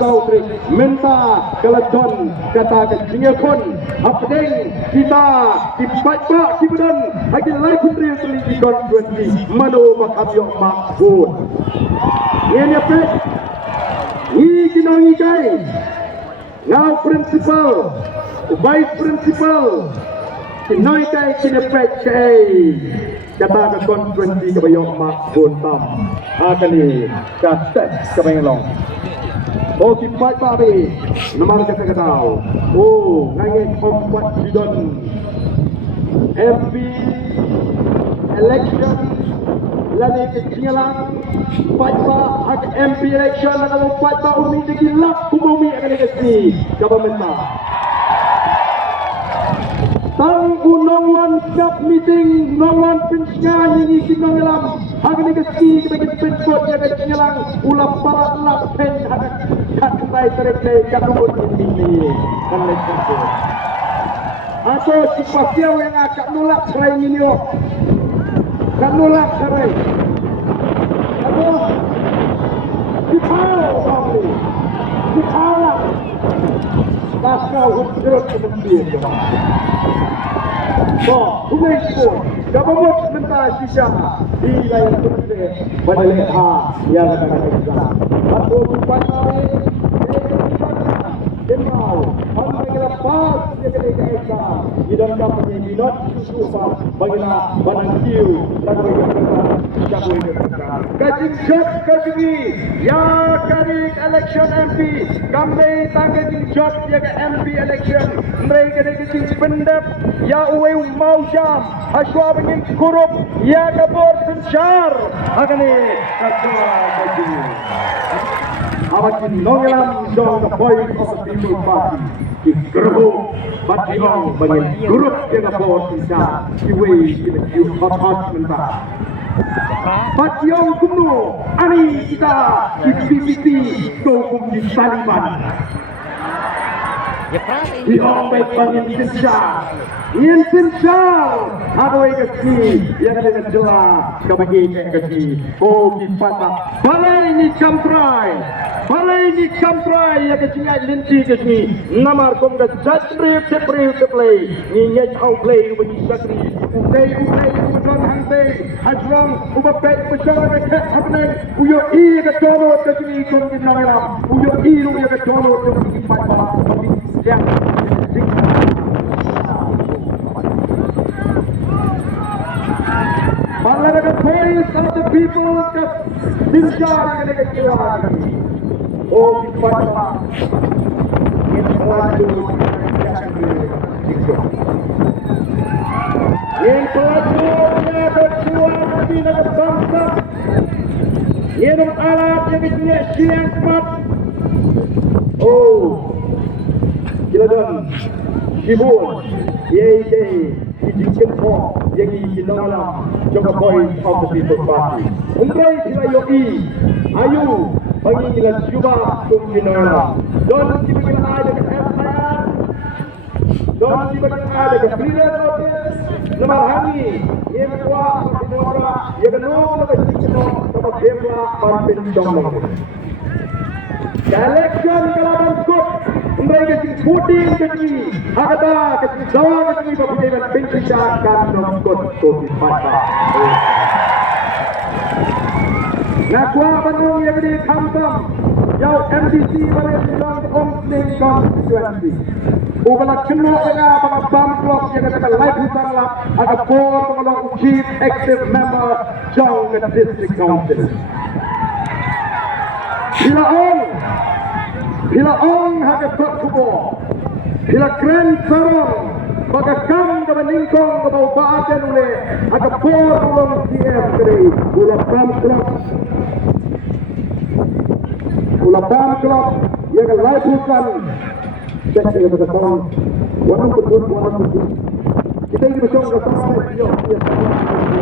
Sautrik minta kelajun kata kecingakan apdeng kita dibaca kibadan hagi lai putri di konferensi mano makabyo makbun ini apa ini kinangi kai now principal vice principal kinoi kai kinepek kai kata ke konferensi kebayok makbun tam akan ni kata kebayang oh kipat babi nomor kata tahu oh ngangin kompat sidon MP election lani kecingalang patpa hak MP election atau patpa umi degilak kumumi akan dikasih government tang unongan kap meeting nongan pensyah ini kinongelam akan dikasih sebagai penspot yang kecingalang ulah parat lak pen hak ketai terekai kadubut ini kan lekar atau si pasiau yang agak nolak serai ini kan nolak serai atau dipau pasal hujurut kementerian Humay po, gabamot mentah sisa di wilayah Turki pada leha yang akan kita. Atau pasal Demau, sampai lepas dia ketika di dalam kampanye minat susah bagilah badan kiu dan kajing job kajing ya karik election MP kami tanggung job ya ke MP election mereka kajing pendap ya uwe mau jam aswa begin korup ya kabur sencar akan ni ketua kajing awakin nongelam dong the voice of the people party di gerbu bationg bagi grup yang kabur sencar kiwi kiwi hot mentah bationg kumno ani kita di PPT hukum di Taliban di ombek bangin sencar Ian Senchal, aduh ekasi, yang ada kejelah, kebagi ekasi, oh kipata, balai ni camprai, yang kecinya linti kasi, namar kom ke jatri teplay, ni nyai kau play ubani jatri, uday ubon hangte, hajram ubapet bersama dekat hapneng, uyo I ke tono kasi kom di namera, uyo I lu ke tono kasi kipata, yang Bala the voice of the people just discharge the kiwari. Oh, kipata. It's one to Itu atunya berjuang di negara bangsa. Ini alat yang punya siang cepat. Oh, silakan. Kibun, yeye, dijikin kok, yang dinolam. Coba voice of the people party. Umpai sila yoi, ayu, pangilan juba kuminola. Don diberikan ada ke FIR, don diberikan ada ke freedom notice, nomor hari, yang kuat, yang kenal, sama siapa partai dong. Election kalaban kut, mereka sing voting kaki, ada kaki jawab kaki berpikir penciptakan dong kut kopi mata. Nakwa Bandung yang di kampung, yang MDC pada sidang opening constituency. Ubah kena dengan apa bam klub yang kata live utara, ada board pengelola chief executive member Jong District Council. Bila ong haga kubo, bila keren sarong, maka kam ke meningkong ke bau baaten oleh haga por ulong CF kiri, ula bam klub, yang ke live hutan, cek yang berkata, warna betul, kita ini bersama sama